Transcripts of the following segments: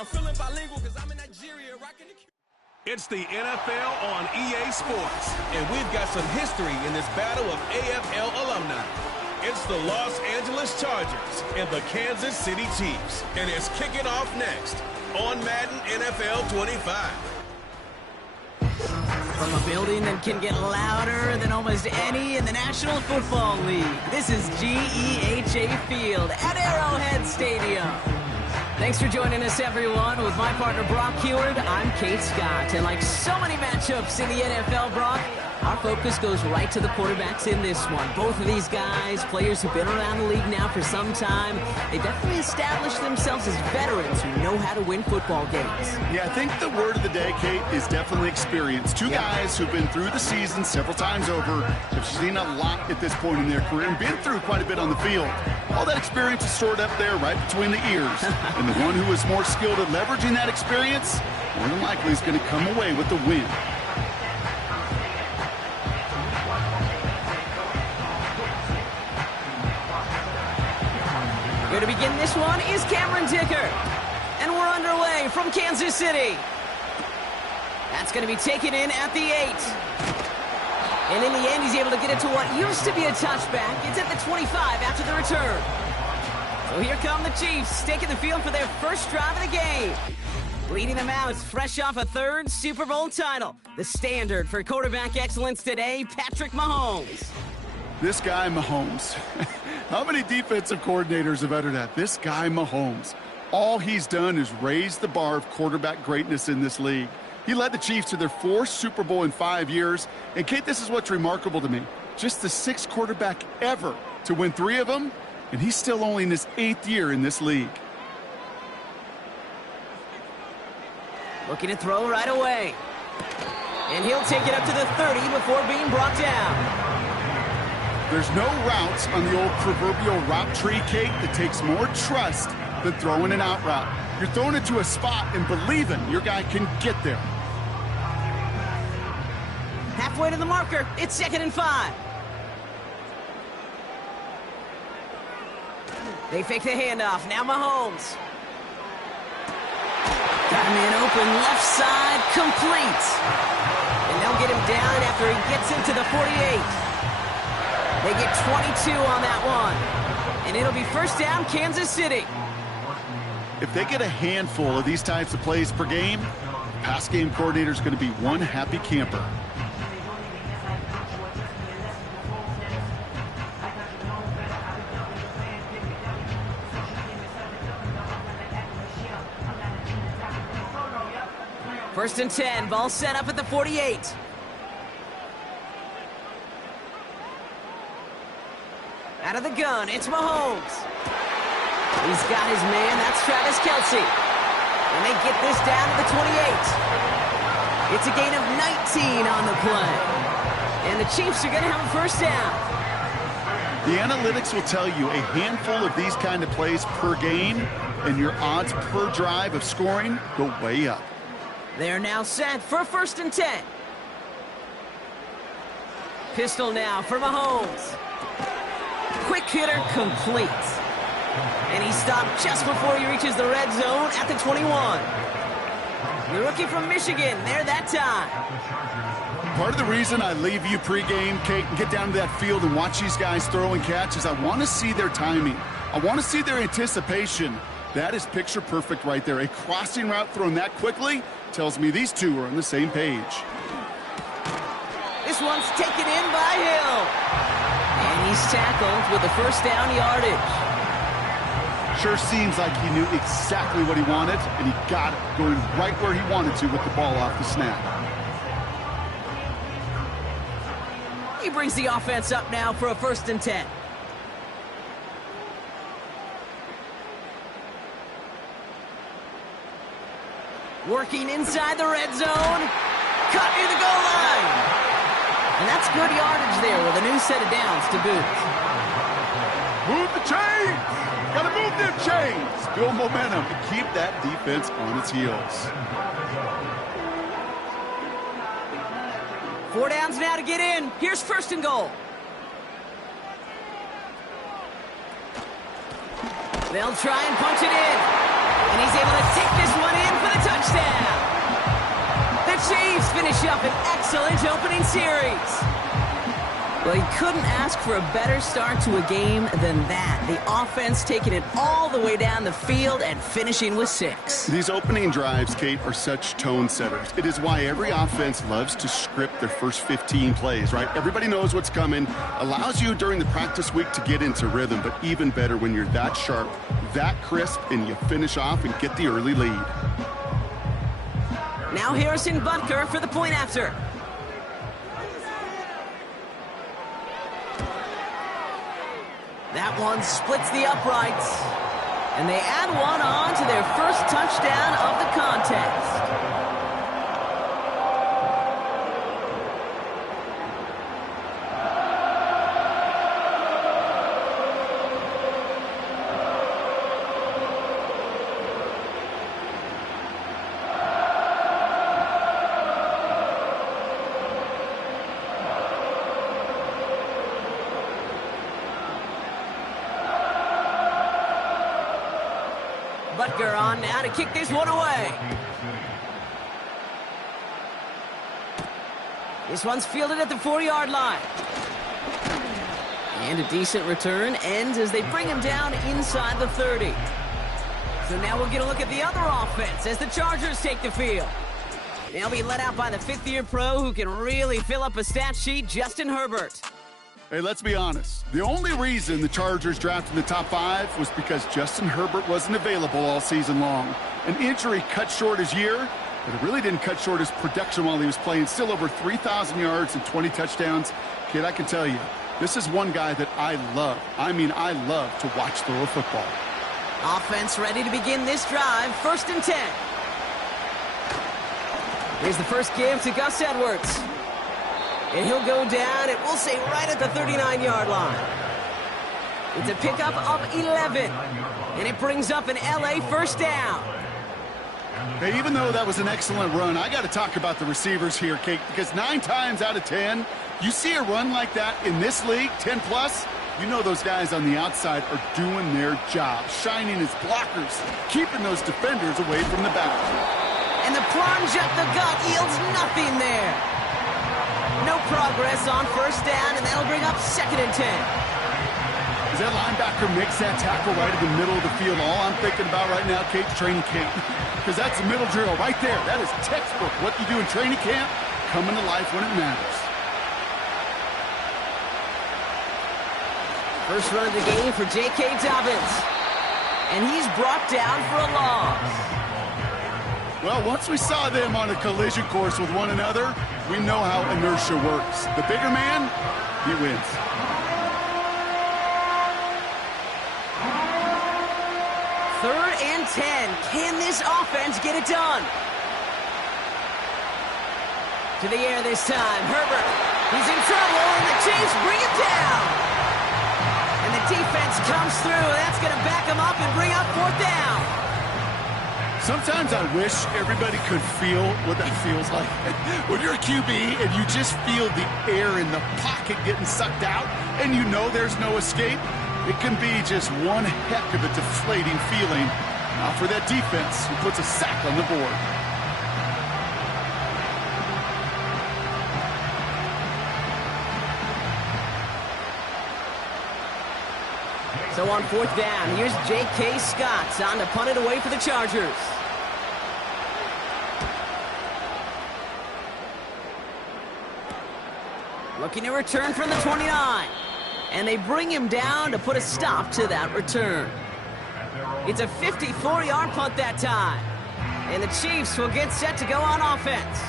I'm feeling bilingual because I'm in Nigeria rocking the... It's the NFL on EA Sports, and we've got some history in this battle of AFL alumni. It's the Los Angeles Chargers and the Kansas City Chiefs, and it's kicking off next on Madden NFL 25. From a building that can get louder than almost any in the National Football League, this is GEHA Field at Arrowhead Stadium. Thanks for joining us, everyone. With my partner, Brock Heward, I'm Kate Scott. And like so many matchups in the NFL, Brock, our focus goes right to the quarterbacks in this one. Both of these guys, players who've been around the league now for some time, they definitely established themselves as veterans who know how to win football games. Yeah, I think the word of the day, Kate, is definitely experience. Two guys who've been through the season several times over, have seen a lot at this point in their career, and been through quite a bit on the field. All that experience is stored up there right between the ears. And the one who is more skilled at leveraging that experience, more than likely is going to come away with the win. Here to begin this one is Cameron Dicker. And we're underway from Kansas City. That's going to be taken in at the 8. And in the end, he's able to get it to what used to be a touchback. It's at the 25 after the return. So here come the Chiefs, taking the field for their first drive of the game. Leading them out, fresh off a third Super Bowl title. The standard for quarterback excellence today, Patrick Mahomes. This guy, Mahomes. How many defensive coordinators have uttered that? This guy, Mahomes. All he's done is raise the bar of quarterback greatness in this league. He led the Chiefs to their 4th Super Bowl in 5 years. And, Kate, this is what's remarkable to me. Just the 6th quarterback ever to win 3 of them, and he's still only in his 8th year in this league. Looking to throw right away. And he'll take it up to the 30 before being brought down. There's no routes on the old proverbial route tree, Kate, that takes more trust than throwing an out route. You're throwing it to a spot and believing your guy can get there. Halfway to the marker, it's 2nd and 5. They fake the handoff, now Mahomes. Got a man open, left side, complete. And they'll get him down after he gets into the 48. They get 22 on that one. And it'll be first down, Kansas City. If they get a handful of these types of plays per game, pass game coordinator is going to be one happy camper. First and 10, ball set up at the 48. Out of the gun, it's Mahomes. He's got his man, that's Travis Kelce. And they get this down to the 28. It's a gain of 19 on the play. And the Chiefs are going to have a first down. The analytics will tell you a handful of these kind of plays per game, and your odds per drive of scoring go way up. They're now set for first and 10. Pistol now for Mahomes. Quick hitter complete. And he stopped just before he reaches the red zone at the 21. The rookie from Michigan, there that time. Part of the reason I leave you pregame, Kate, and get down to that field and watch these guys throw and catch is I want to see their timing. I want to see their anticipation. That is picture perfect right there. A crossing route thrown that quickly tells me these two are on the same page. This one's taken in by Hill. And he's tackled with the first down yardage. Sure seems like he knew exactly what he wanted, and he got it, going right where he wanted to with the ball off the snap. He brings the offense up now for a first and 10. Working inside the red zone. Cut near the goal line. And that's good yardage there with a new set of downs to boot. Move the chains! Gotta move them chains! Build momentum and keep that defense on its heels. 4 downs now to get in. Here's first and goal. They'll try and punch it in. And he's able to take this one excellent opening series. Well, you couldn't ask for a better start to a game than that. The offense taking it all the way down the field and finishing with 6. These opening drives, Kate, are such tone setters. It is why every offense loves to script their first 15 plays, right? Everybody knows what's coming. Allows you during the practice week to get into rhythm, but even better when you're that sharp, that crisp, and you finish off and get the early lead. Now Harrison Butker for the point after. That one splits the uprights. And they add one on to their first touchdown of the contest. Butker on now to kick this one away. This one's fielded at the 4-yard line. And a decent return ends as they bring him down inside the 30. So now we'll get a look at the other offense as the Chargers take the field. They'll be led out by the 5th-year pro who can really fill up a stat sheet, Justin Herbert. Hey, let's be honest. The only reason the Chargers drafted the top 5 was because Justin Herbert wasn't available all season long. An injury cut short his year, but it really didn't cut short his production while he was playing. Still over 3,000 yards and 20 touchdowns. Kid, I can tell you, this is one guy that I love. I mean, I love to watch throw a football. Offense ready to begin this drive. 1st and 10. Here's the first give to Gus Edwards. And he'll go down, and we'll say right at the 39-yard line. It's a pickup of 11. And it brings up an LA first down. Hey, even though that was an excellent run, I got to talk about the receivers here, Kate, because 9 times out of 10, you see a run like that in this league, 10+, you know those guys on the outside are doing their job, shining as blockers, keeping those defenders away from the back. And the plunge up the gut yields nothing there. No progress on 1st down, and that'll bring up 2nd and 10. As that linebacker makes that tackle right in the middle of the field, all I'm thinking about right now, Kate, training camp. Because that's a middle drill right there. That is textbook. What you do in training camp, coming to life when it matters. First run of the game for J.K. Dobbins. And he's brought down for a loss. Well, once we saw them on a collision course with one another, we know how inertia works. The bigger man, he wins. Third and 10. Can this offense get it done? To the air this time. Herbert. He's in trouble, and the Chiefs bring him down. And the defense comes through. That's going to back him up and bring up 4th down. Sometimes I wish everybody could feel what that feels like. When you're a QB and you just feel the air in the pocket getting sucked out and you know there's no escape, it can be just one heck of a deflating feeling. Now for that defense who puts a sack on the board. So on 4th down, here's J.K. Scott on to punt it away for the Chargers. Looking to return from the 29. And they bring him down to put a stop to that return. It's a 54-yard punt that time. And the Chiefs will get set to go on offense.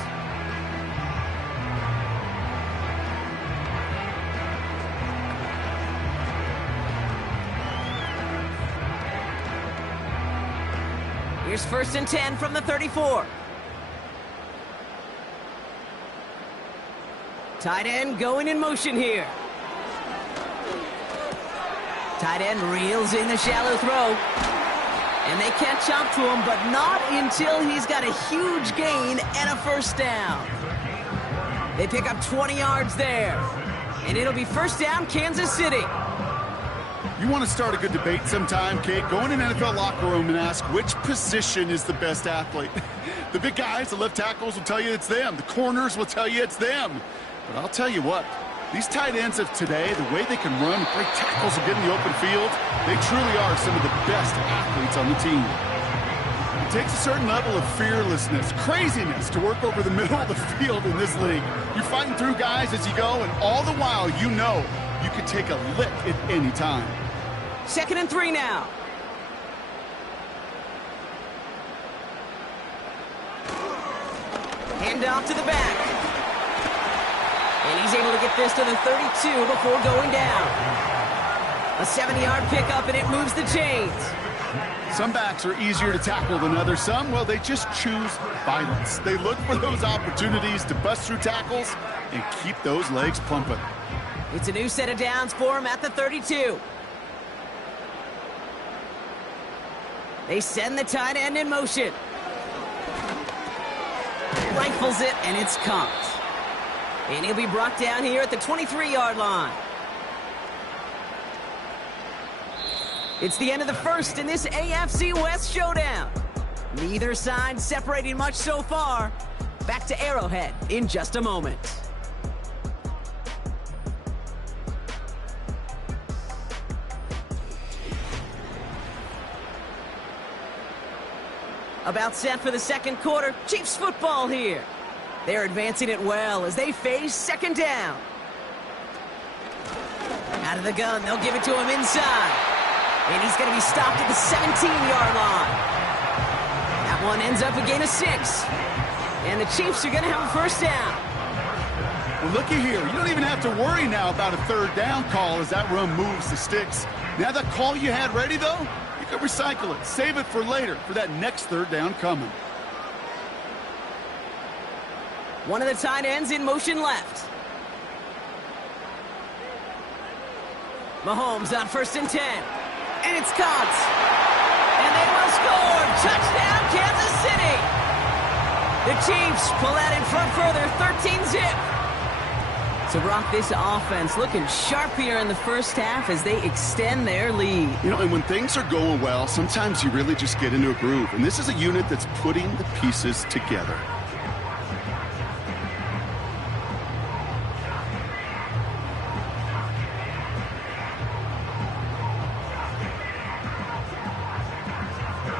Here's 1st and 10 from the 34. Tight end going in motion here. Tight end reels in the shallow throw. And they catch up to him, but not until he's got a huge gain and a 1st down. They pick up 20 yards there. And it'll be 1st down, Kansas City. You want to start a good debate sometime, Kate? Go in an NFL locker room and ask which position is the best athlete. The big guys, the left tackles will tell you it's them. The corners will tell you it's them. But I'll tell you what, these tight ends of today, the way they can run, break tackles and get in the open field, they truly are some of the best athletes on the team. It takes a certain level of fearlessness, craziness to work over the middle of the field in this league. You're fighting through guys as you go, and all the while you know you could take a lick at any time. 2nd and 3 now. Hand off to the back. And he's able to get this to the 32 before going down. A 70-yard pickup, and it moves the chains. Some backs are easier to tackle than others. Some, well, they just choose violence. They look for those opportunities to bust through tackles and keep those legs pumping. It's a new set of downs for him at the 32. They send the tight end in motion. Rifles it, and it's caught. And he'll be brought down here at the 23-yard line. It's the end of the first in this AFC West showdown. Neither side separating much so far. Back to Arrowhead in just a moment. About set for the second quarter. Chiefs football here. They're advancing it well as they face 2nd down. Out of the gun, they'll give it to him inside. And he's going to be stopped at the 17-yard line. That one ends up a gain of 6. And the Chiefs are going to have a 1st down. Well, looky here. You don't even have to worry now about a 3rd down call as that run moves the sticks. Now that call you had ready, though, you can recycle it. Save it for later for that next 3rd down coming. One of the tight ends in motion left. Mahomes on 1st and 10. And it's caught. And they will score. Touchdown, Kansas City. The Chiefs pull out in front further, 13-zip. So, Brock, this offense looking sharp here in the first half as they extend their lead. You know, and when things are going well, sometimes you really just get into a groove. And this is a unit that's putting the pieces together.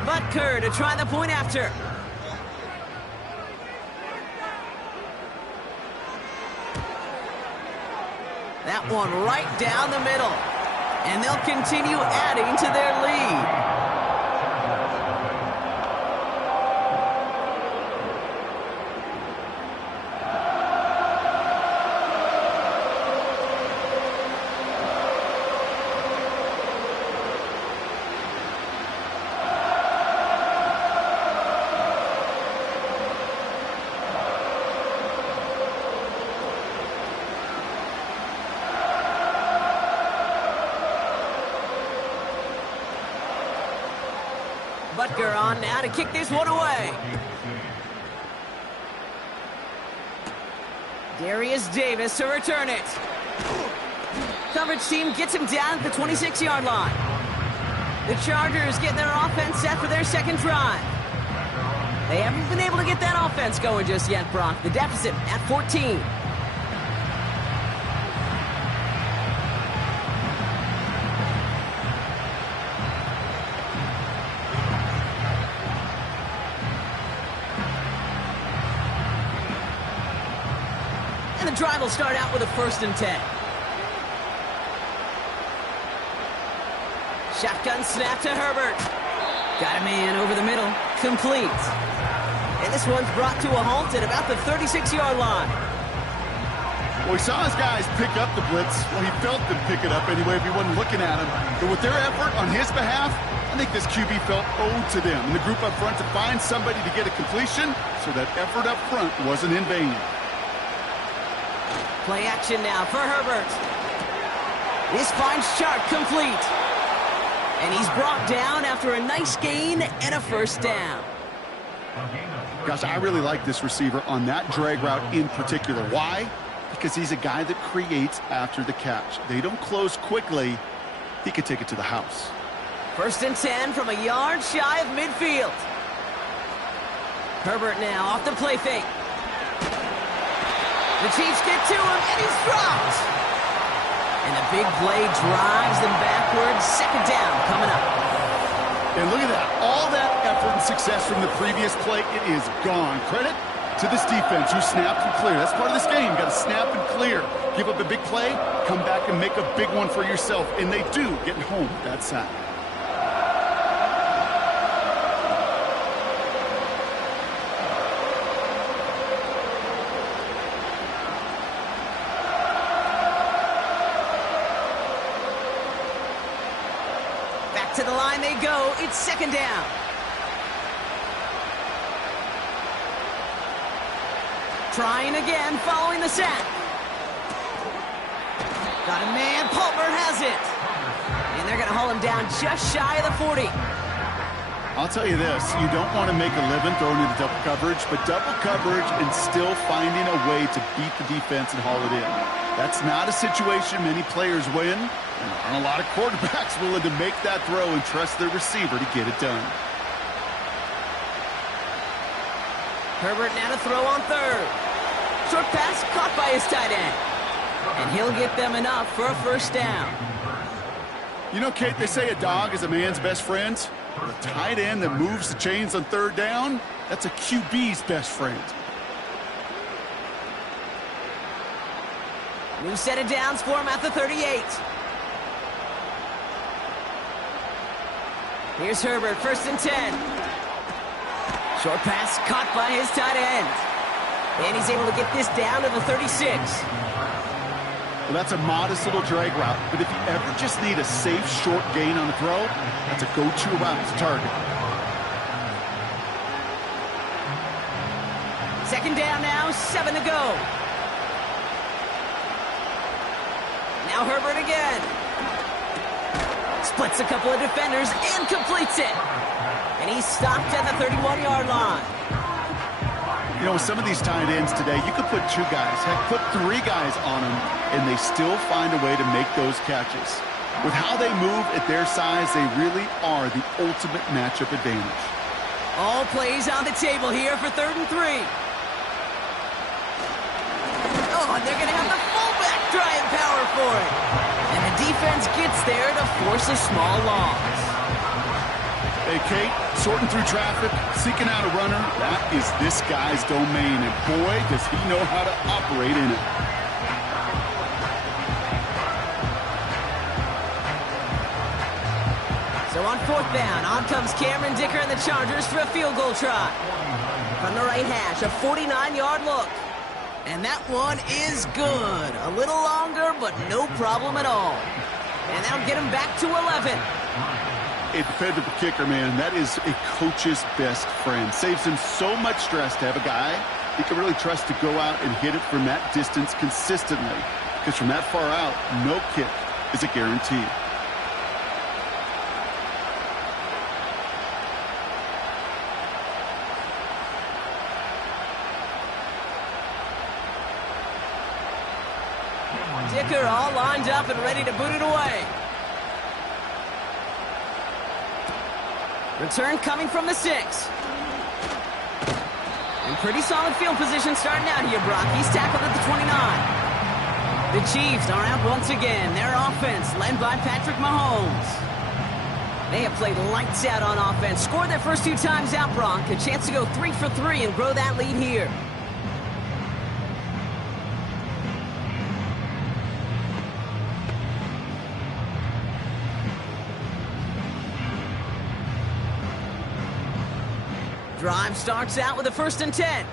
Butker to try the point after. That one right down the middle. And they'll continue adding to their lead. Butker on now to kick this one away. Darius Davis to return it. Coverage team gets him down at the 26-yard line. The Chargers getting their offense set for their 2nd drive. They haven't been able to get that offense going just yet, Brock. The deficit at 14. And the drive will start out with a 1st and 10. Shotgun snap to Herbert. Got a man over the middle. Complete. And this one's brought to a halt at about the 36-yard line. Well, he saw his guys pick up the blitz. Well, he felt them pick it up anyway if he wasn't looking at him. But with their effort on his behalf, I think this QB felt owed to them and the group up front to find somebody to get a completion, so that effort up front wasn't in vain. Play action now for Herbert. This finds Chark complete. And he's brought down after a nice gain and a 1st down. Gosh, I really like this receiver on that drag route in particular. Why? Because he's a guy that creates after the catch. They don't close quickly. he could take it to the house. 1st and 10 from a yard shy of midfield. Herbert now off the play fake. The Chiefs get to him, and he's dropped. And the big play drives them backwards. 2nd down coming up. And look at that. All that effort and success from the previous play, it is gone. Credit to this defense who snapped and cleared. That's part of this game. You got to snap and clear. Give up a big play, come back and make a big one for yourself. And they do, getting home with that sack. Back to the line they go. It's 2nd down. Trying again, following the sack. Got a man, Palmer has it. And they're going to haul him down just shy of the 40. I'll tell you this, you don't want to make a living throwing into double coverage, but double coverage and still finding a way to beat the defense and haul it in. That's not a situation many players win, and there aren't a lot of quarterbacks willing to make that throw and trust their receiver to get it done. Herbert now to throw on 3rd. Short pass caught by his tight end. And he'll get them enough for a 1st down. You know, Kate, they say a dog is a man's best friend. The tight end that moves the chains on 3rd down, that's a QB's best friend. New set of downs for him at the 38. Here's Herbert, 1st and 10. Short pass caught by his tight end. And he's able to get this down to the 36. Well, that's a modest little drag route, but if you ever just need a safe, short gain on the throw, that's a go-to route to target. 2nd down now, 7 to go. Now Herbert again. Splits a couple of defenders and completes it. And he's stopped at the 31-yard line. You know, with some of these tight ends today, you could put 2 guys, heck, put 3 guys on them, and they still find a way to make those catches. With how they move at their size, they really are the ultimate matchup advantage. All plays on the table here for 3rd and 3. Oh, and they're going to have the fullback trying power for it. And the defense gets there to force a small loss. Hey, Kate, sorting through traffic, seeking out a runner, that is this guy's domain, and boy, does he know how to operate in it. So on 4th down, on comes Cameron Dicker and the Chargers for a field goal try. From the right hash, a 49-yard look. And that one is good. A little longer, but no problem at all. And that'll get him back to 11. A dependable kicker, man, that is a coach's best friend. Saves him so much stress to have a guy he can really trust to go out and hit it from that distance consistently. Because from that far out, no kick is a guarantee. Dicker all lined up and ready to boot it away. Return coming from the 6. And pretty solid field position starting out here, Brock. He's tackled at the 29. The Chiefs are out once again. Their offense led by Patrick Mahomes. They have played lights out on offense. Scored their first 2 times out, Brock. A chance to go 3 for 3 and grow that lead here. Drive starts out with a 1st and 10.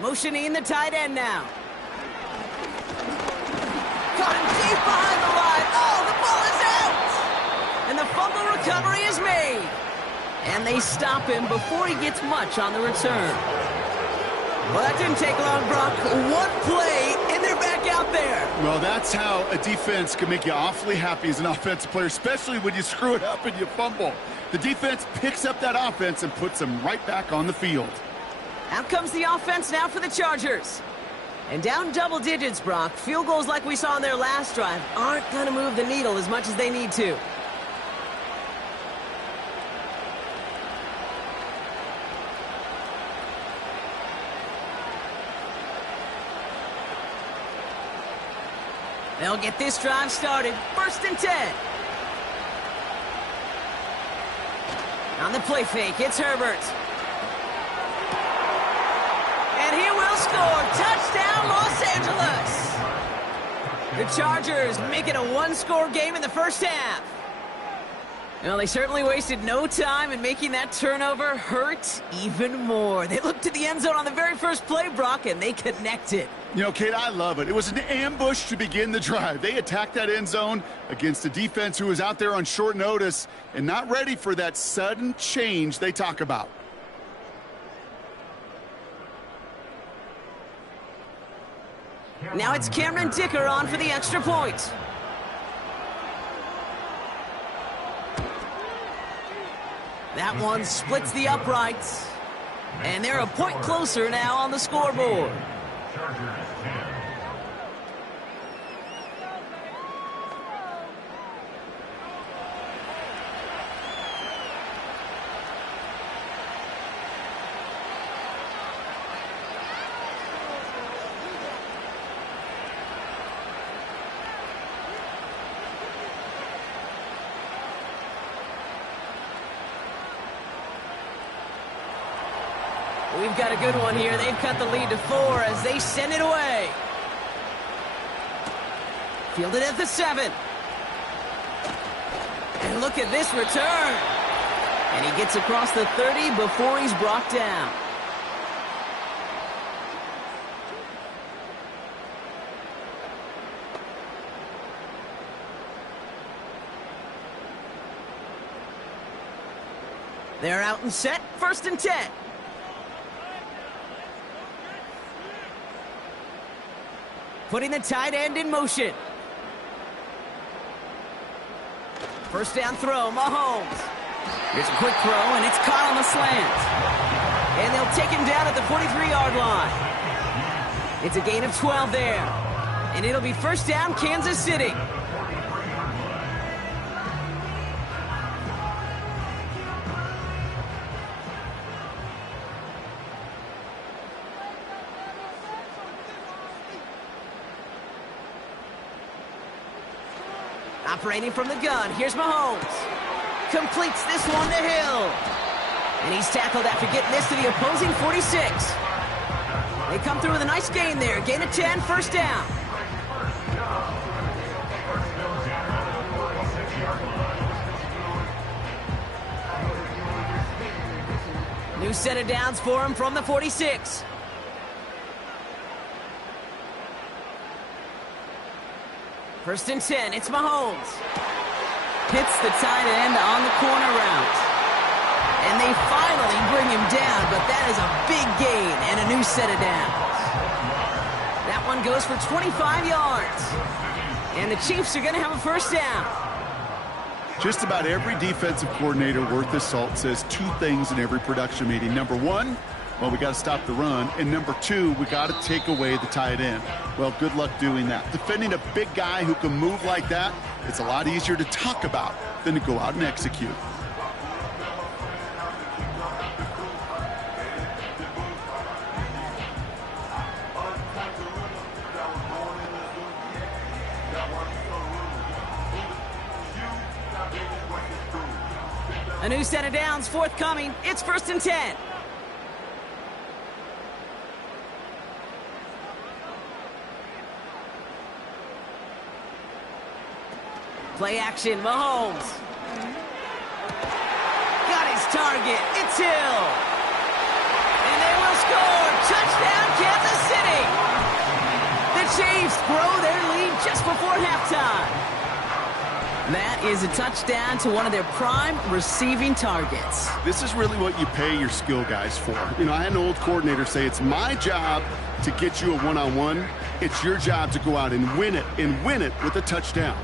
Motioning the tight end now. Caught him deep behind the line. Oh, the ball is out! And the fumble recovery is made. And they stop him before he gets much on the return. Well, that didn't take long, Brock. 1 play, and they're back out there. Well, that's how a defense can make you awfully happy as an offensive player, especially when you screw it up and you fumble. The defense picks up that offense and puts them right back on the field. Out comes the offense now for the Chargers. And down double digits, Brock. Field goals like we saw in their last drive aren't going to move the needle as much as they need to. They'll get this drive started. 1st and 10. On the play fake, it's Herbert. And he will score. Touchdown, Los Angeles. The Chargers make it a one-score game in the first half. Well, they certainly wasted no time in making that turnover hurt even more. They looked to the end zone on the very first play, Brock, and they connected. You know, Kate, I love it. It was an ambush to begin the drive. They attacked that end zone against a defense who was out there on short notice and not ready for that sudden change they talk about. Now it's Cameron Dicker on for the extra point. That one splits the uprights. And they're a point closer now on the scoreboard. We've got a good one here. They've cut the lead to 4 as they send it away. Fielded at the 7. And look at this return. And he gets across the 30 before he's brought down. They're out and set. 1st and 10. Putting the tight end in motion. 1st down throw, Mahomes. Here's a quick throw, and it's caught on the slant. And they'll take him down at the 43-yard line. It's a gain of 12 there. And it'll be 1st down, Kansas City. Operating from the gun, here's Mahomes. Completes this one to Hill. And he's tackled after getting this to the opposing 46. They come through with a nice gain there. Gain of 10, 1st down. New set of downs for him from the 46. First and 10, it's Mahomes. Hits the tight end on the corner route. And they finally bring him down, but that is a big gain and a new set of downs. That one goes for 25 yards. And the Chiefs are going to have a 1st down. Just about every defensive coordinator worth his salt says 2 things in every production meeting. Number 1, well, we got to stop the run. And number 2, we got to take away the tight end. Well, good luck doing that. Defending a big guy who can move like that, it's a lot easier to talk about than to go out and execute. A new set of downs forthcoming. It's 1st and 10. Play action, Mahomes. Got his target. It's Hill. And they will score. Touchdown, Kansas City. The Chiefs grow their lead just before halftime. That is a touchdown to one of their prime receiving targets. This is really what you pay your skill guys for. You know, I had an old coordinator say it's my job to get you a one-on-one. It's your job to go out and win it with a touchdown.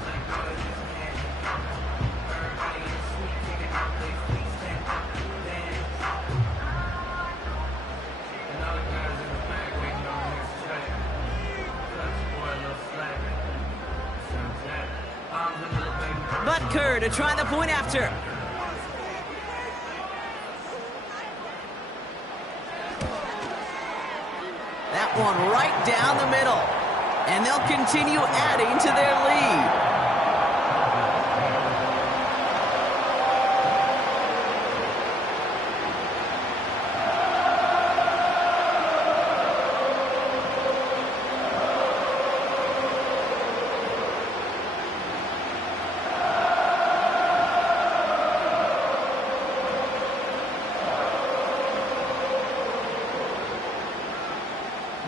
to try the point after. That one right down the middle. And they'll continue adding to their lead.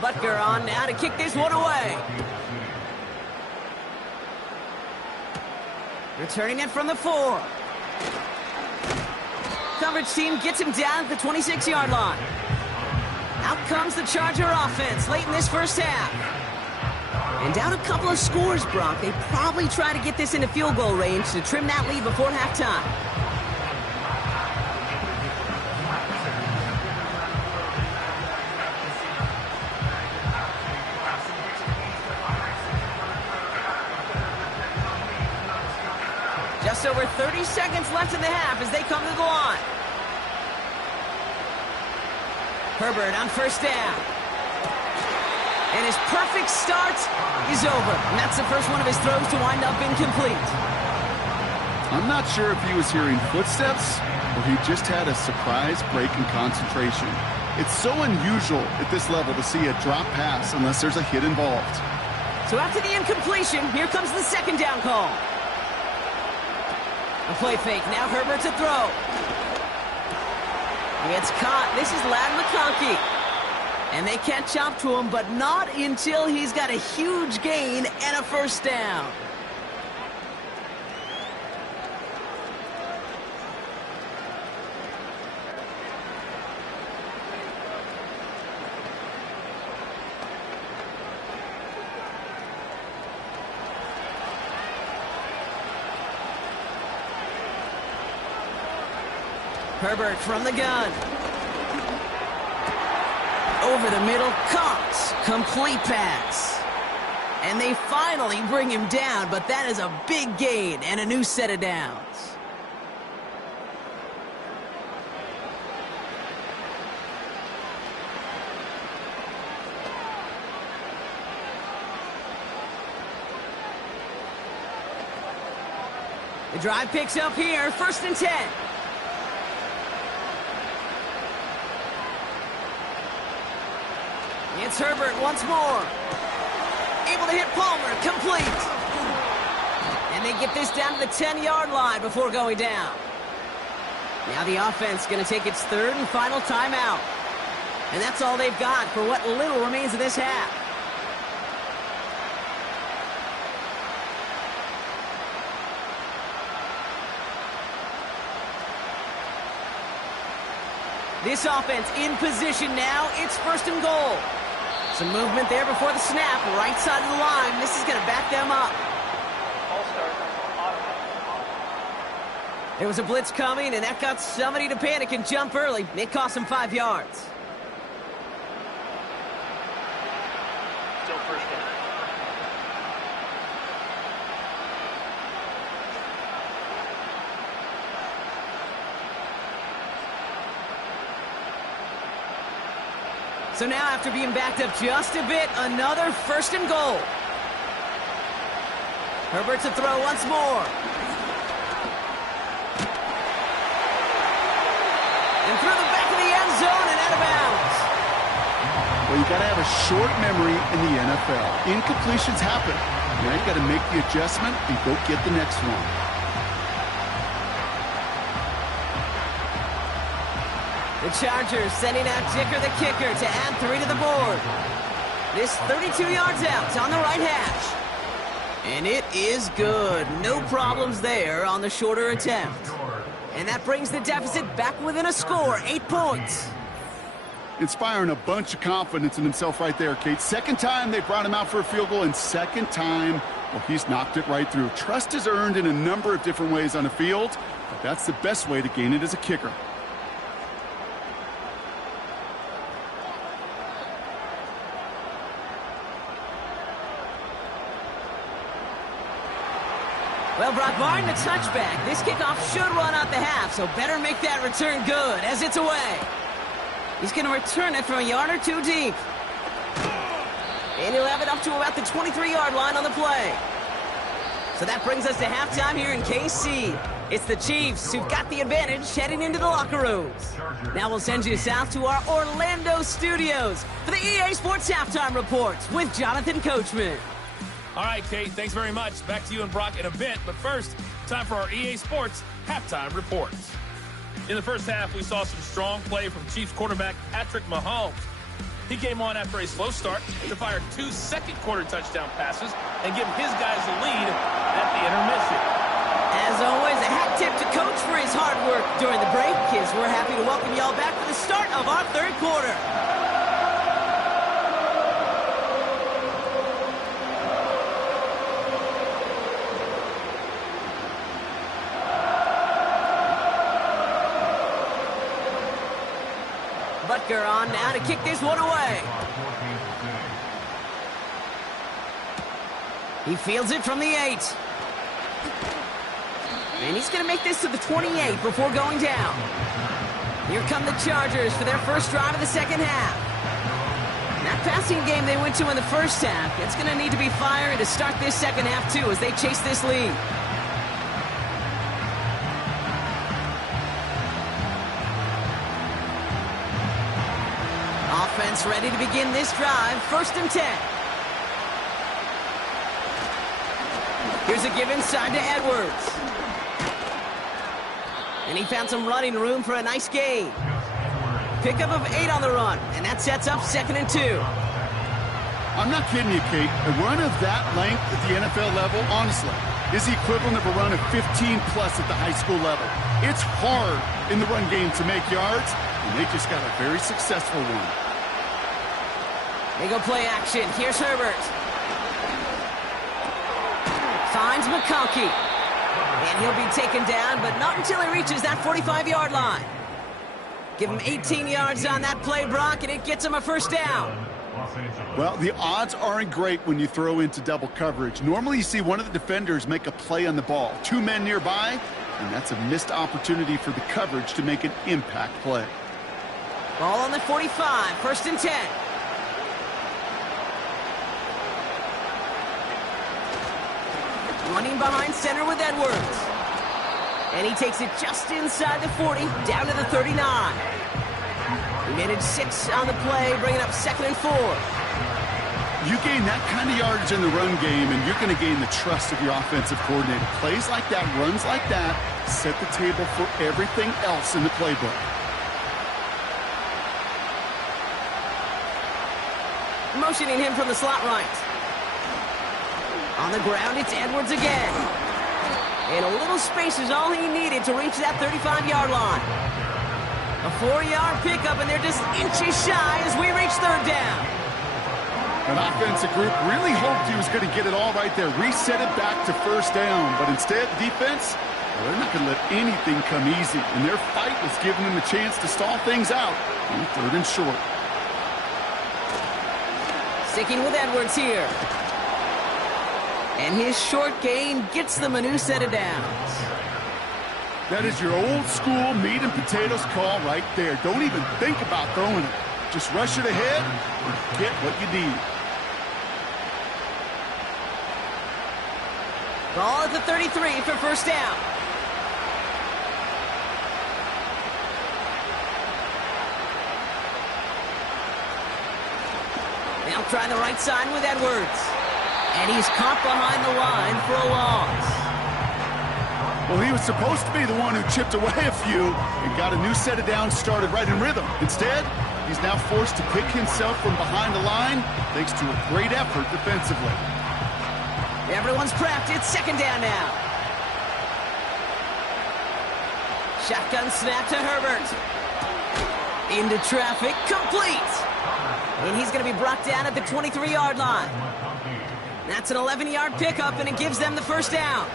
Butker on now to kick this one away. Returning it from the 4. Coverage team gets him down at the 26-yard line. Out comes the Charger offense late in this first half. And down a couple of scores, Brock. They probably try to get this into field goal range to trim that lead before halftime. Just over 30 seconds left in the half as they come to the line. Herbert on first down. And his perfect start is over. And that's the first one of his throws to wind up incomplete. I'm not sure if he was hearing footsteps or he just had a surprise break in concentration. It's so unusual at this level to see a drop pass unless there's a hit involved. So after the incompletion, here comes the second down call. A play fake. Now Herbert to throw. It's caught. This is Ladd McConkey. And they catch up to him, but not until he's got a huge gain and a first down. Herbert from the gun. Over the middle, caught. Complete pass. And they finally bring him down, but that is a big gain and a new set of downs. The drive picks up here, 1st and 10. It's Herbert once more. Able to hit Palmer, complete. And they get this down to the 10-yard line before going down. Now the offense going to take its 3rd and final timeout. And that's all they've got for what little remains of this half. This offense in position now. It's 1st and goal. Some movement there before the snap. Right side of the line. This is going to back them up. There was a blitz coming, and that got somebody to panic and jump early. It cost them 5 yards. Still first down. So now, after being backed up just a bit, another 1st and goal. Herbert to throw once more. And through the back of the end zone and out of bounds. Well, you got to have a short memory in the NFL. Incompletions happen. Now you got to make the adjustment and go get the next one. The Chargers sending out Dicker the kicker to add 3 to the board. This 32 yards out on the right hash. And it is good. No problems there on the shorter attempt. And that brings the deficit back within a score, 8 points. Inspiring a bunch of confidence in himself right there, Kate. 2nd time they brought him out for a field goal, and 2nd time, well, he's knocked it right through. Trust is earned in a number of different ways on the field, but that's the best way to gain it as a kicker. Well, Brock, barring the touchback, this kickoff should run out the half, so better make that return good as it's away. He's going to return it from a yard or two deep. And he'll have it up to about the 23-yard line on the play. So that brings us to halftime here in KC. It's the Chiefs who've got the advantage heading into the locker rooms. Now we'll send you south to our Orlando studios for the EA Sports Halftime Reports with Jonathan Coachman. All right, Kate, thanks very much. Back to you and Brock in a bit. But first, time for our EA Sports Halftime Reports. In the first half, we saw some strong play from Chiefs quarterback Patrick Mahomes. He came on after a slow start to fire 2 second-quarter touchdown passes and give his guys the lead at the intermission. As always, a hat tip to Coach for his hard work during the break, as we're happy to welcome y'all back for the start of our third quarter. Butker on now to kick this one away. He fields it from the 8. And he's going to make this to the 28 before going down. Here come the Chargers for their first drive of the second half. That passing game they went to in the first half, it's going to need to be firing to start this second half too as they chase this lead. Offense ready to begin this drive. 1st and 10. Here's a give inside to Edwards. And he found some running room for a nice gain. Pickup of 8 on the run, and that sets up 2nd and 2. I'm not kidding you, Kate. A run of that length at the NFL level, honestly, is the equivalent of a run of 15-plus at the high school level. It's hard in the run game to make yards, and they just got a very successful one. They go play action. Here's Herbert. Finds McConkey. And he'll be taken down, but not until he reaches that 45-yard line. Give him 18 yards on that play, Brock, and it gets him a first down. Well, the odds aren't great when you throw into double coverage. Normally you see one of the defenders make a play on the ball. 2 men nearby, and that's a missed opportunity for the coverage to make an impact play. Ball on the 45, 1st and 10. Running behind center with Edwards. And he takes it just inside the 40, down to the 39. He made it 6 on the play, bringing up 2nd and 4. You gain that kind of yardage in the run game, and you're going to gain the trust of your offensive coordinator. Plays like that, runs like that, set the table for everything else in the playbook. Motioning him from the slot right. On the ground, it's Edwards again. And a little space is all he needed to reach that 35-yard line. A 4-yard pickup, and they're just inches shy as we reach 3rd down. An offensive group really hoped he was going to get it all right there, reset it back to 1st down. But instead, defense, well, they're not going to let anything come easy. And their fight was giving them a chance to stall things out on 3rd and short. Sticking with Edwards here. And his short gain gets them a new set of downs. That is your old school meat and potatoes call right there. Don't even think about throwing it. Just rush it ahead and get what you need. Ball at the 33 for 1st down. Now trying the right side with Edwards. And he's caught behind the line for a loss. Well, he was supposed to be the one who chipped away a few and got a new set of downs started right in rhythm. Instead, he's now forced to pick himself from behind the line thanks to a great effort defensively. Everyone's prepped. It's 2nd down now. Shotgun snap to Herbert. Into traffic. Complete. And he's going to be brought down at the 23-yard line. That's an 11-yard pickup, and it gives them the 1st down.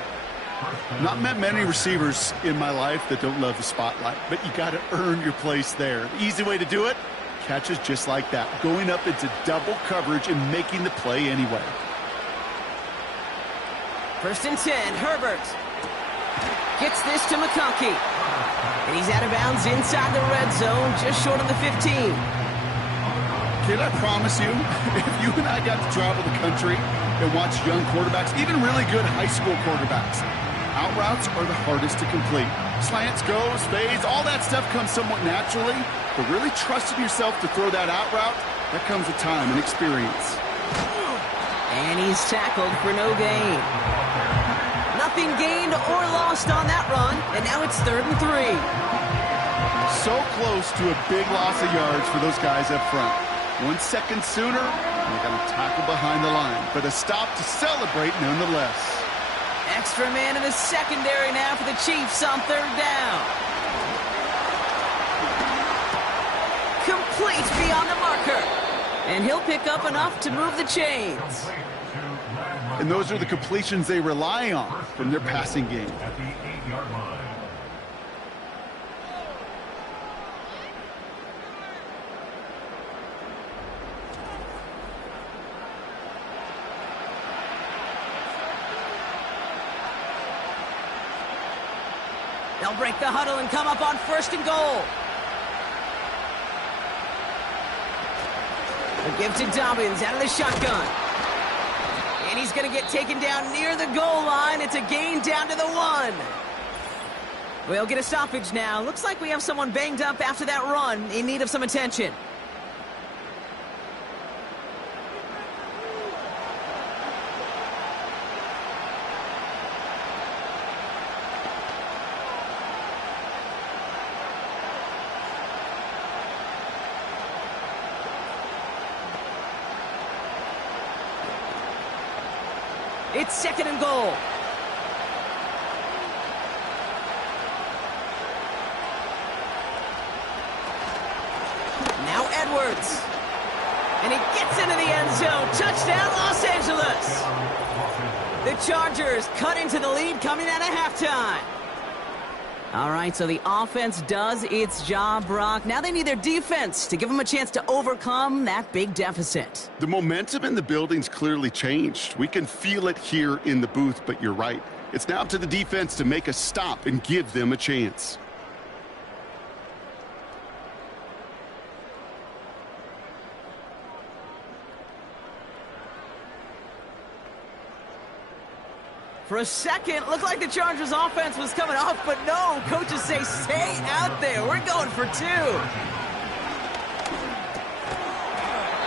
Not met many receivers in my life that don't love the spotlight, but you got to earn your place there. The easy way to do it, catches just like that, going up into double coverage and making the play anyway. First and 10, Herbert. Gets this to McConkey. And he's out of bounds inside the red zone, just short of the 15. Kid, I promise you, if you and I got to travel the country and watch young quarterbacks, even really good high school quarterbacks, out routes are the hardest to complete. Slants, goes, fades, all that stuff comes somewhat naturally, but really trusting yourself to throw that out route, that comes with time and experience. And he's tackled for no gain. Nothing gained or lost on that run, and now it's 3rd and 3. So close to a big loss of yards for those guys up front. 1 second sooner, they're going to tackle behind the line, but a stop to celebrate nonetheless. Extra man in the secondary now for the Chiefs on 3rd down. Complete beyond the marker. And he'll pick up enough to move the chains. And those are the completions they rely on from their passing game. At the 8-yard line. They'll break the huddle and come up on 1st and goal. A give to Dobbins out of the shotgun. And he's going to get taken down near the goal line. It's a gain down to the 1. We'll get a stoppage now. Looks like we have someone banged up after that run in need of some attention. It's 2nd and goal. Now Edwards. And he gets into the end zone. Touchdown, Los Angeles. The Chargers cut into the lead coming out of halftime. All right, so the offense does its job, Brock. Now they need their defense to give them a chance to overcome that big deficit. The momentum in the building's clearly changed. We can feel it here in the booth, but you're right. It's now up to the defense to make a stop and give them a chance. For a second, looked like the Chargers offense was coming off, but no. Coaches say, stay out there. We're going for 2.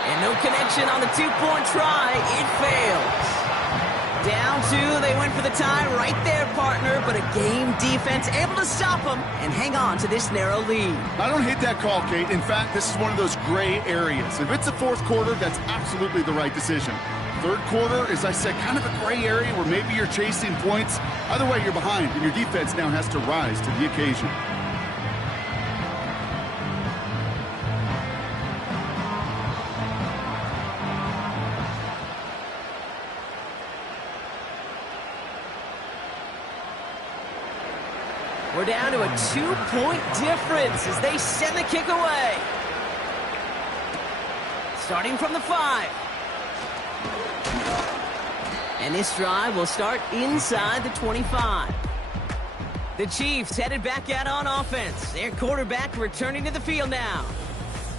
And no connection on the 2-point try. It fails. Down 2, they went for the tie right there, partner, but a game defense able to stop them and hang on to this narrow lead. I don't hate that call, Kate. In fact, this is one of those gray areas. If it's the 4th quarter, that's absolutely the right decision. 3rd quarter, as I said, kind of a gray area where maybe you're chasing points. Either way, you're behind, and your defense now has to rise to the occasion. We're down to a 2-point difference as they send the kick away. Starting from the 5. And this drive will start inside the 25. The Chiefs headed back out on offense. Their quarterback returning to the field now.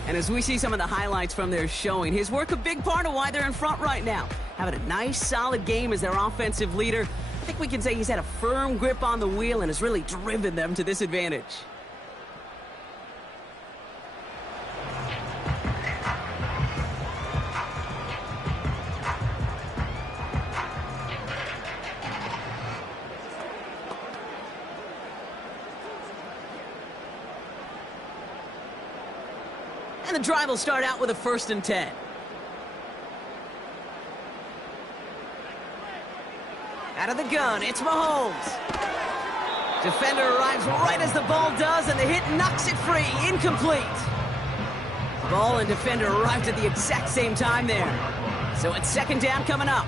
And as we see some of the highlights from their showing, his work a big part of why they're in front right now. Having a nice, solid game as their offensive leader. I think we can say he's had a firm grip on the wheel and has really driven them to this advantage. And the drive will start out with a 1st and 10. Out of the gun, it's Mahomes. Defender arrives right as the ball does, and the hit knocks it free. Incomplete. Ball and defender arrived at the exact same time there. So it's 2nd down coming up.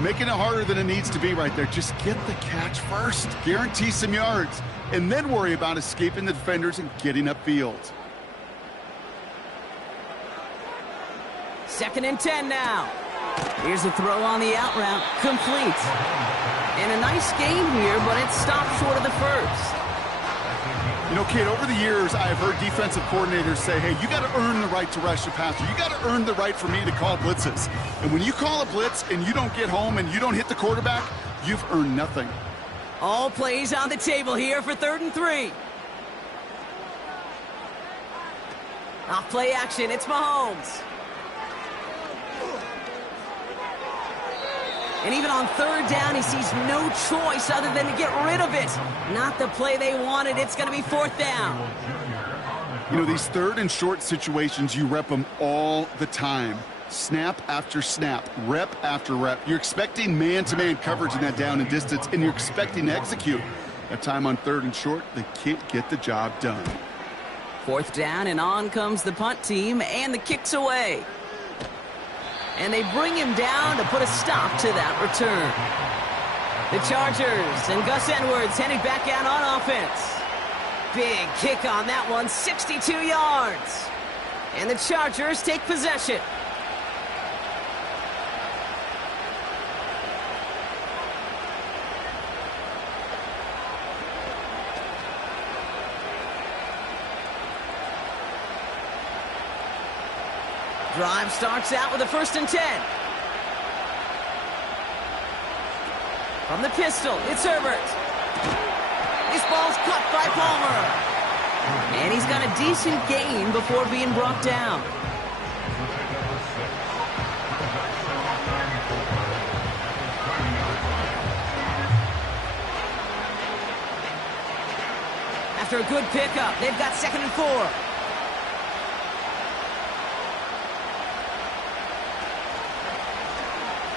Making it harder than it needs to be right there. Just get the catch first. Guarantee some yards. And then worry about escaping the defenders and getting upfield. 2nd and 10 now. Here's a throw on the out route. Complete. And a nice game here, but it stopped short of the first. You know, Kate, over the years, I've heard defensive coordinators say, hey, you got to earn the right to rush the passer. You got to earn the right for me to call blitzes. And when you call a blitz and you don't get home and you don't hit the quarterback, you've earned nothing. All plays on the table here for 3rd and 3. Off play action, it's Mahomes. And even on 3rd down, he sees no choice other than to get rid of it. Not the play they wanted. It's going to be 4th down. You know, these 3rd and short situations, you rep them all the time. Snap after snap, rep after rep. You're expecting man-to-man coverage in that down and distance, and you're expecting to execute. That time on 3rd and short, they can't get the job done. 4th down, and on comes the punt team, and the kick's away. And they bring him down to put a stop to that return. The Chargers and Gus Edwards heading back out on offense. Big kick on that one, 62 yards. And the Chargers take possession. Drive starts out with a 1st and 10. From the pistol, it's Herbert. This ball's cut by Palmer. And he's got a decent gain before being brought down. After a good pickup, they've got 2nd and 4.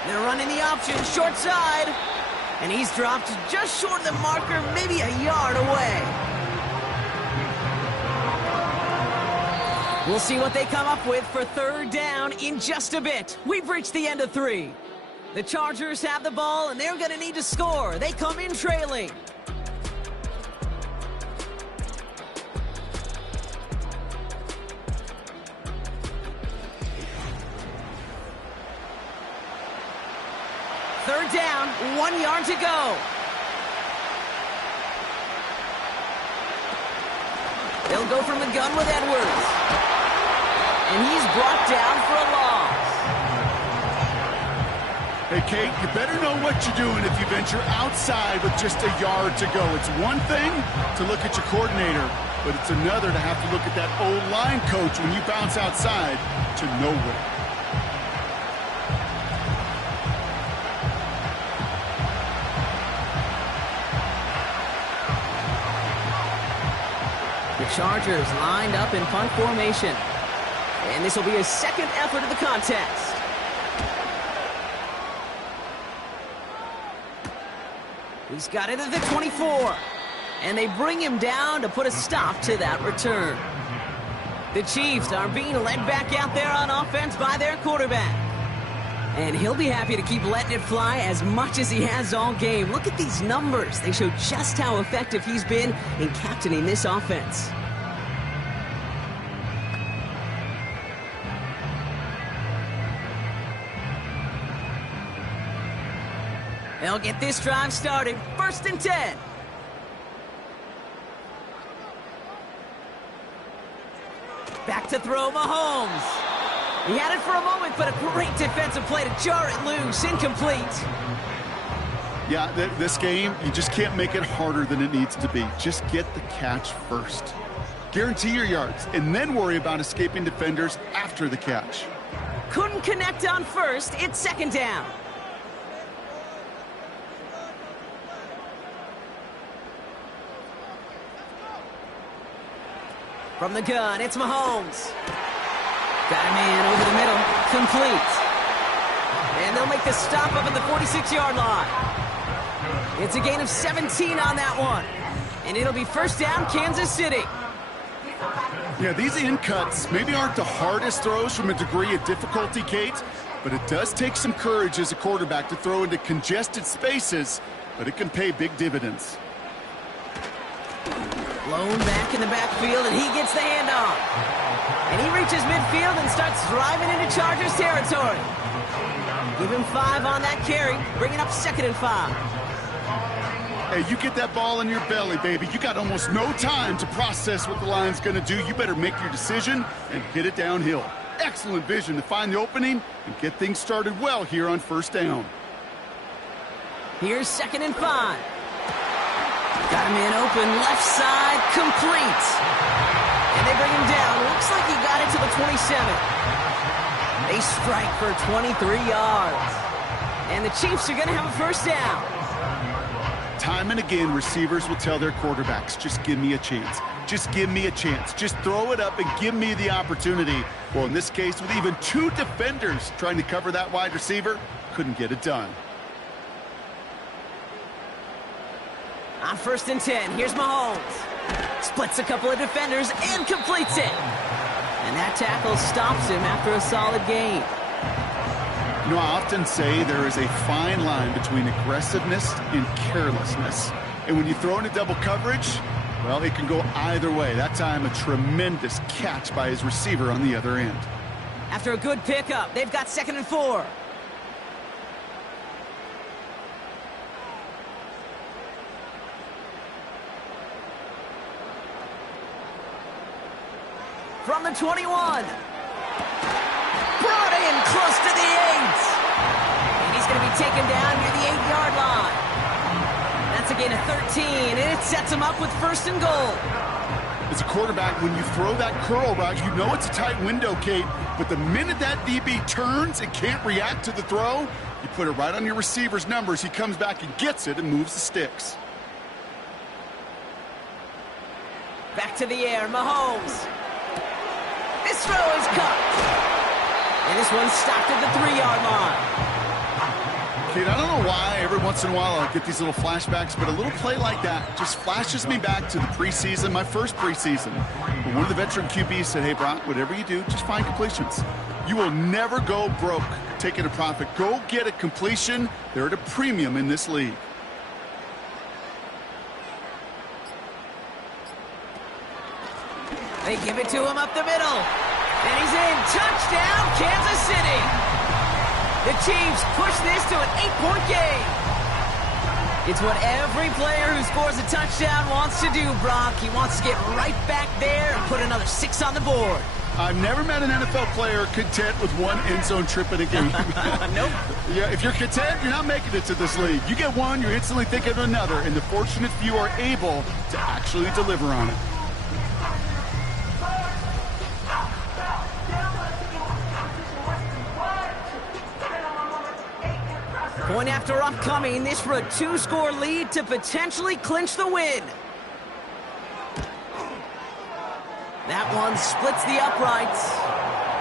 They're running the option, short side. And he's dropped just short of the marker, maybe a yard away. We'll see what they come up with for 3rd down in just a bit. We've reached the end of 3. The Chargers have the ball, and they're going to need to score. They come in trailing. Third down, 1 yard to go. They'll go from the gun with Edwards. And he's brought down for a loss. Hey, Kate, you better know what you're doing if you venture outside with just a yard to go. It's one thing to look at your coordinator, but it's another to have to look at that O-line coach when you bounce outside to nowhere. The Chargers lined up in punt formation. And this will be a 2nd effort of the contest. He's got it at the 24. And they bring him down to put a stop to that return. The Chiefs are being led back out there on offense by their quarterback. And he'll be happy to keep letting it fly as much as he has all game. Look at these numbers. They show just how effective he's been in captaining this offense. They'll get this drive started. 1st and 10. Back to throw, Mahomes. He had it for a moment, but a great defensive play to jar it loose. Incomplete. Yeah, this game, you just can't make it harder than it needs to be. Just get the catch first. Guarantee your yards, and then worry about escaping defenders after the catch. Couldn't connect on first. It's 2nd down. From the gun, it's Mahomes. Got a man over the middle. Complete. And they'll make the stop up at the 46-yard line. It's a gain of 17 on that one. And it'll be 1st down, Kansas City. Yeah, these in cuts maybe aren't the hardest throws from a degree of difficulty, Kate, but it does take some courage as a quarterback to throw into congested spaces, but it can pay big dividends. Blown back in the backfield, and he gets the handoff. And he reaches midfield and starts driving into Chargers territory. Give him 5 on that carry. Bring it up 2nd and 5. Hey, you get that ball in your belly, baby. You got almost no time to process what the line's going to do. You better make your decision and hit it downhill. Excellent vision to find the opening and get things started well here on 1st down. Here's 2nd and 5. Got him in open, left side, complete. And they bring him down. Looks like he got it to the 27. They strike for 23 yards. And the Chiefs are going to have a 1st down. Time and again, receivers will tell their quarterbacks, just give me a chance. Just give me a chance. Just throw it up and give me the opportunity. Well, in this case, with even 2 defenders trying to cover that wide receiver, couldn't get it done. On 1st and 10, here's Mahomes. Splits a couple of defenders and completes it. And that tackle stops him after a solid gain. You know, I often say there is a fine line between aggressiveness and carelessness. And when you throw into double coverage, well, it can go either way. That time, a tremendous catch by his receiver on the other end. After a good pickup, they've got 2nd and 4. From the 21. Brought in close to the 8. And he's going to be taken down near the 8-yard line. That's a gain of 13, and it sets him up with 1st and goal. As a quarterback, when you throw that curl route, you know it's a tight window, Kate. But the minute that DB turns and can't react to the throw, you put it right on your receiver's numbers. He comes back and gets it and moves the sticks. Back to the air, Mahomes. This throw is caught. And this one's stopped at the 3-yard line. Kate, I don't know why every once in a while I get these little flashbacks, but a little play like that just flashes me back to the preseason, my first preseason. When one of the veteran QBs said, hey, Brock, whatever you do, just find completions. You will never go broke taking a profit. Go get a completion. They're at a premium in this league. They give it to him up the middle. And he's in. Touchdown, Kansas City. The Chiefs push this to an 8-point game. It's what every player who scores a touchdown wants to do, Brock. He wants to get right back there and put another 6 on the board. I've never met an NFL player content with one end zone trip in a game. Nope. Yeah, if you're content, you're not making it to this league. You get one, you're instantly thinking of another, and the fortunate few are able to actually deliver on it. Point after upcoming, this for a 2-score lead to potentially clinch the win. That one splits the uprights,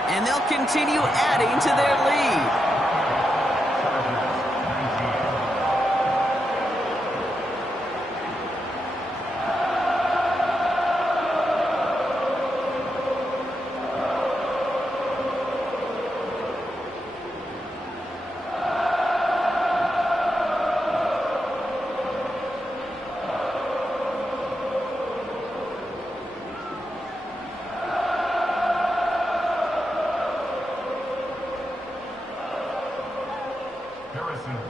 and they'll continue adding to their lead.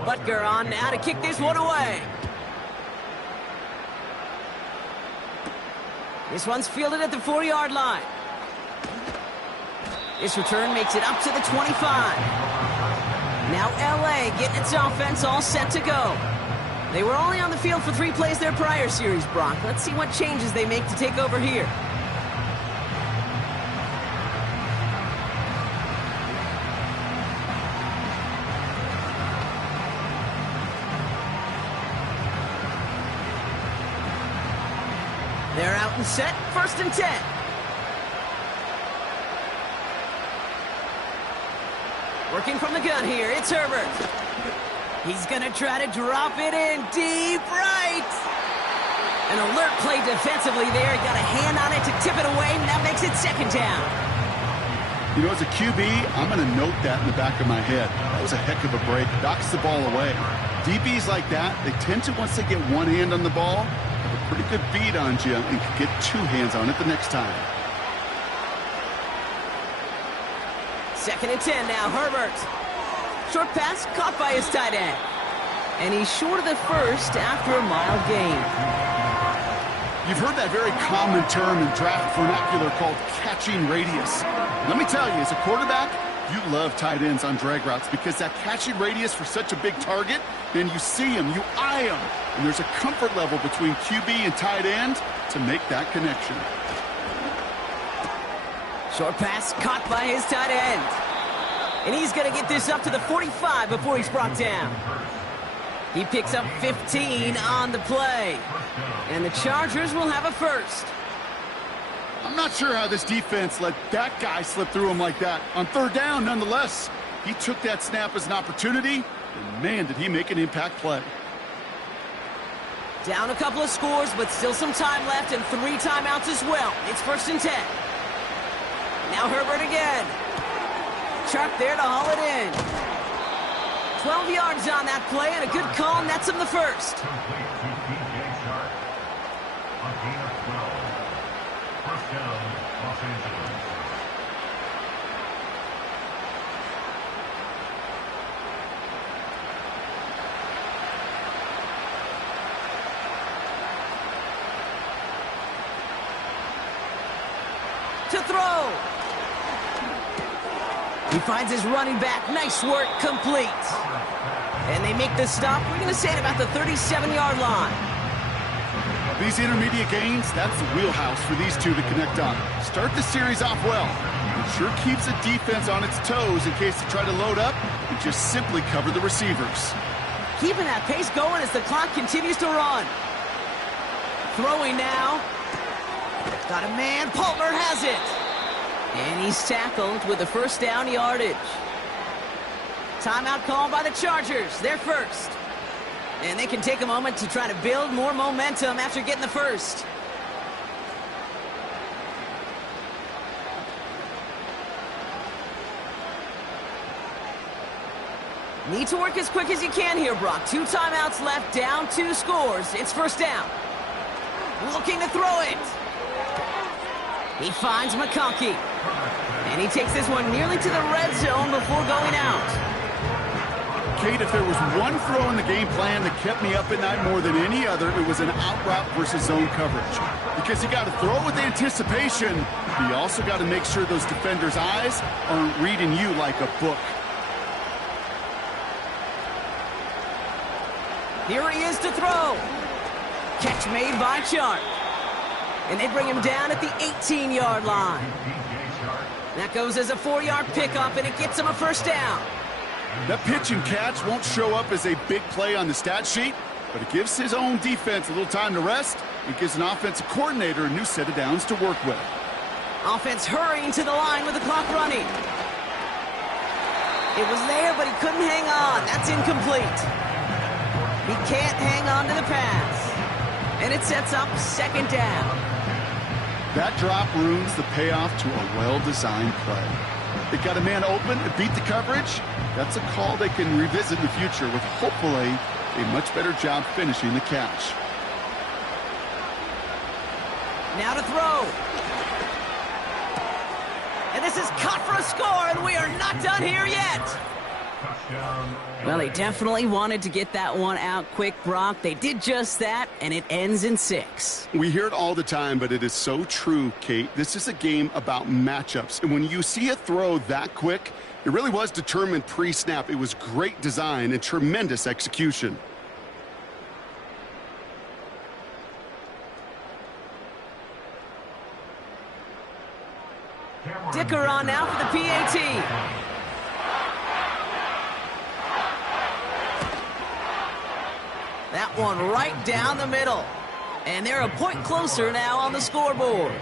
Butker on now to kick this one away. This one's fielded at the 4-yard line. This return makes it up to the 25. Now LA getting its offense all set to go. They were only on the field for 3 plays their prior series, Brock. Let's see what changes they make to take over here. They're out and set, 1st and 10. Working from the gun here, it's Herbert. He's gonna try to drop it in deep right. An alert play defensively there. He got a hand on it to tip it away, and that makes it 2nd down. You know, as a QB, I'm going to note that in the back of my head. That was a heck of a break. Knocks the ball away. DBs like that, they tend to, once they get one hand on the ball, have a pretty good beat on you and can get 2 hands on it the next time. 2nd and 10 now, Herbert. Short pass caught by his tight end. And he's short of the first after a mile gain. You've heard that very common term in draft vernacular called catching radius. Let me tell you, as a quarterback, you love tight ends on drag routes because that catching radius for such a big target, then you see him, you eye him, and there's a comfort level between QB and tight end to make that connection. Short pass caught by his tight end. And he's going to get this up to the 45 before he's brought down. He picks up 15 on the play. And the Chargers will have a first. I'm not sure how this defense let that guy slip through him like that. On third down, nonetheless, he took that snap as an opportunity, and man, did he make an impact play. Down a couple of scores, but still some time left and 3 timeouts as well. It's 1st and 10. Now Herbert again. Sharp there to haul it in. 12 yards on that play, and a good call nets him the first. To throw. He finds his running back. Nice work, complete. And they make the stop. We're going to say at about the 37-yard line. These intermediate gains, that's the wheelhouse for these two to connect on. Start the series off well. It sure keeps the defense on its toes in case they try to load up and just simply cover the receivers. Keeping that pace going as the clock continues to run. Throwing now. Got a man. Palmer has it. And he's tackled with a first down yardage. Timeout called by the Chargers. They're first. And they can take a moment to try to build more momentum after getting the first. Need to work as quick as you can here, Brock. 2 timeouts left, down 2 scores. It's first down. Looking to throw it. He finds McConkey. And he takes this one nearly to the red zone before going out. Kate, if there was one throw in the game plan that kept me up at night more than any other, it was an out route versus zone coverage. Because you got to throw with anticipation, but you also got to make sure those defenders' eyes aren't reading you like a book. Here he is to throw. Catch made by Sharp. And they bring him down at the 18-yard line. That goes as a 4-yard pickup, and it gets him a first down. That pitch and catch won't show up as a big play on the stat sheet, but it gives his own defense a little time to rest. It gives an offensive coordinator a new set of downs to work with. Offense hurrying to the line with the clock running. It was there, but he couldn't hang on. That's incomplete. He can't hang on to the pass. And it sets up second down. That drop ruins the payoff to a well-designed play. They got a man open to beat the coverage. That's a call they can revisit in the future with hopefully a much better job finishing the catch. Now to throw. And this is caught for a score, and we are not done here yet. Well, they definitely wanted to get that one out quick, Brock. They did just that, and it ends in 6. We hear it all the time, but it is so true, Kate. This is a game about matchups. And when you see a throw that quick, it really was determined pre-snap. It was great design and tremendous execution. Dicker on now for the PAT. That one right down the middle. And they're a point closer now on the scoreboard.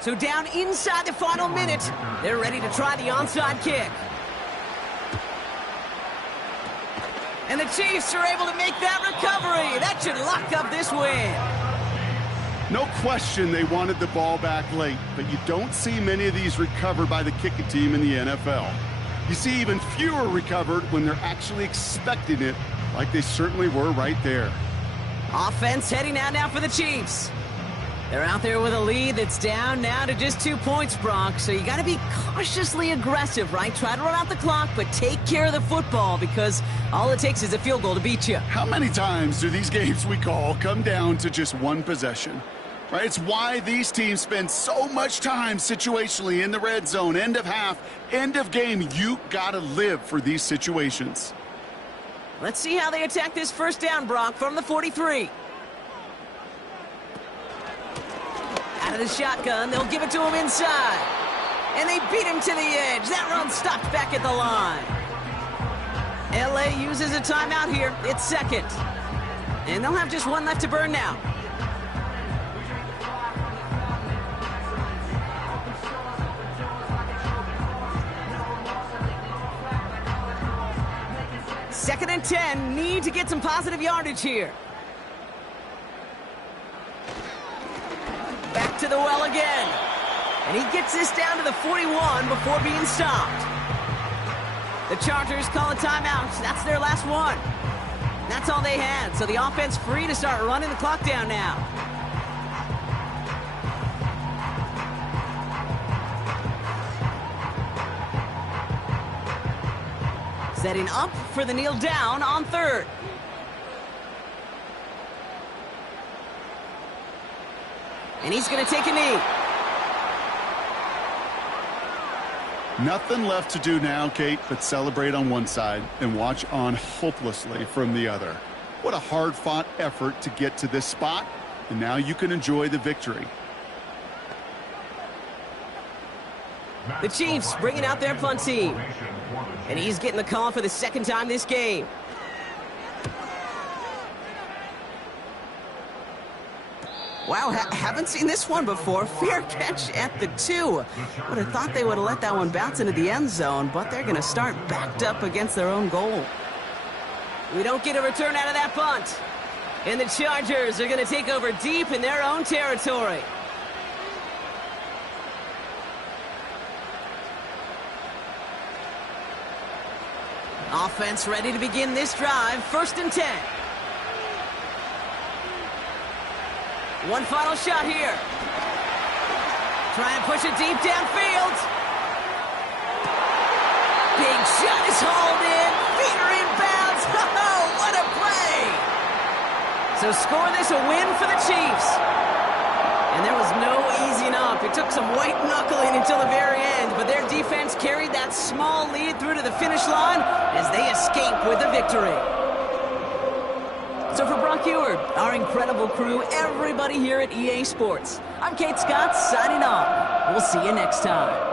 So down inside the final minute, they're ready to try the onside kick. And the Chiefs are able to make that recovery. That should lock up this win. No question they wanted the ball back late, but you don't see many of these recovered by the kicking team in the NFL. You see even fewer recovered when they're actually expecting it, like they certainly were right there. Offense heading out now for the Chiefs. They're out there with a lead that's down now to just 2 points, Brock. So you got to be cautiously aggressive, right? Try to run out the clock, but take care of the football because all it takes is a field goal to beat you. How many times do these games we call come down to just one possession? Right? It's why these teams spend so much time situationally in the red zone, end of half, end of game. You got to live for these situations. Let's see how they attack this first down, Brock, from the 43. Out of the shotgun, they'll give it to him inside. And they beat him to the edge. That run stopped back at the line. LA uses a timeout here. It's second. And they'll have just one left to burn now. Second and 10, need to get some positive yardage here. Back to the well again. And he gets this down to the 41 before being stopped. The Chargers call a timeout. That's their last one. That's all they had, so the offense free to start running the clock down now. Setting up for the kneel down on third. And he's going to take a knee. Nothing left to do now, Kate, but celebrate on one side and watch on hopelessly from the other. What a hard-fought effort to get to this spot, and now you can enjoy the victory. The Chiefs bringing out their punt team. And he's getting the call for the second time this game. Wow, haven't seen this one before. Fair catch at the 2. Would have thought they would have let that one bounce into the end zone, but they're going to start backed up against their own goal. We don't get a return out of that punt. And the Chargers are going to take over deep in their own territory. Offense ready to begin this drive. First and 10. One final shot here. Try and push it deep downfield. Big shot is hauled in. Feet are inbounds. Oh, what a play. So score this a win for the Chiefs. And there was no easing up. It took some white knuckling until the very end, but their defense carried that small lead through to the finish line as they escape with a victory. So for Brock Eward, our incredible crew, everybody here at EA Sports, I'm Kate Scott signing off. We'll see you next time.